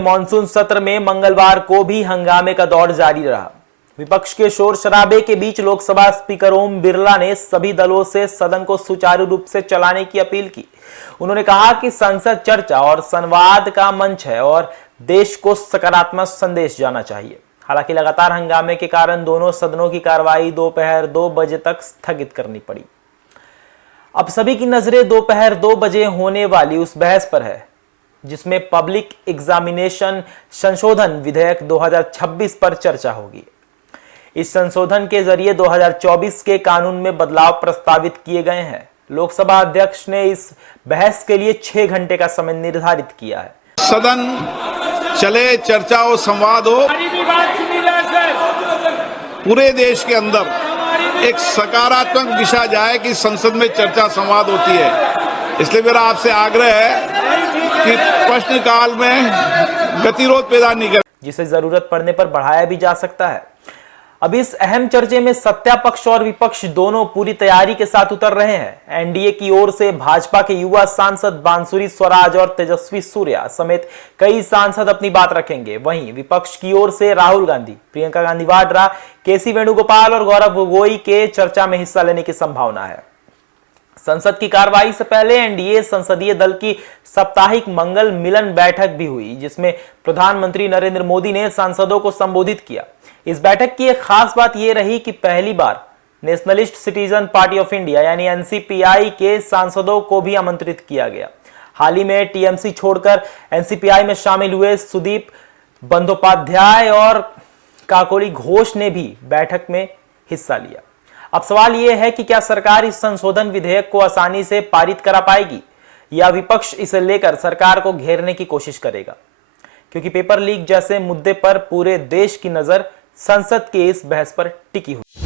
Monsoon सत्र में मंगलवार को भी हंगामे का दौर जारी रहा। विपक्ष के शोर शराबे के बीच लोकसभा स्पीकर ओम बिरला ने सभी दलों से सदन को सुचारू रूप से चलाने की अपील की। उन्होंने कहा कि संसद चर्चा और संवाद का मंच है और देश को सकारात्मक संदेश जाना चाहिए। हालांकि लगातार हंगामे के कारण दोनों सदनों की कार्रवाई दोपहर 2 बजे तक स्थगित करनी पड़ी। अब सभी की नजरें दोपहर 2 बजे होने वाली उस बहस पर है जिसमें पब्लिक एग्जामिनेशन संशोधन विधेयक 2026 पर चर्चा होगी। इस संशोधन के जरिए 2024 के कानून में बदलाव प्रस्तावित किए गए हैं। लोकसभा अध्यक्ष ने इस बहस के लिए 6 घंटे का समय निर्धारित किया है। सदन चले, चर्चा हो, संवाद हो, पूरे देश के अंदर एक सकारात्मक दिशा जाए कि संसद में चर्चा संवाद होती है। इसलिए मेरा आपसे आग्रह है कि प्रश्नकाल में गतिरोध पैदा नहीं करें, जिसे जरूरत पड़ने पर बढ़ाया भी जा सकता है। अब इस अहम चर्चे में सत्ता पक्ष और विपक्ष दोनों पूरी तैयारी के साथ उतर रहे हैं। एनडीए की ओर से भाजपा के युवा सांसद बांसुरी स्वराज और तेजस्वी सूर्या समेत कई सांसद अपनी बात रखेंगे। वहीं विपक्ष की ओर से राहुल गांधी, प्रियंका गांधी वाड्रा, केसी वेणुगोपाल और गौरव गोगोई के चर्चा में हिस्सा लेने की संभावना है। संसद की कार्रवाई से पहले एनडीए संसदीय दल की साप्ताहिक मंगल मिलन बैठक भी हुई, जिसमें प्रधानमंत्री नरेंद्र मोदी ने सांसदों को संबोधित किया। इस बैठक की एक खास बात यह रही कि पहली बार nationalist citizen party of India यानी एनसीपीआई के सांसदों को भी आमंत्रित किया गया। हाल ही में टीएमसी छोड़कर एनसीपीआई में शामिल हुए सुदीप बंदोपाध्याय और काकोली घोष ने भी बैठक में हिस्सा लिया। अब सवाल यह है कि क्या सरकार इस संशोधन विधेयक को आसानी से पारित करा पाएगी या विपक्ष इसे लेकर सरकार को घेरने की कोशिश करेगा, क्योंकि पेपर लीक जैसे मुद्दे पर पूरे देश की नजर संसद के इस बहस पर टिकी हुई।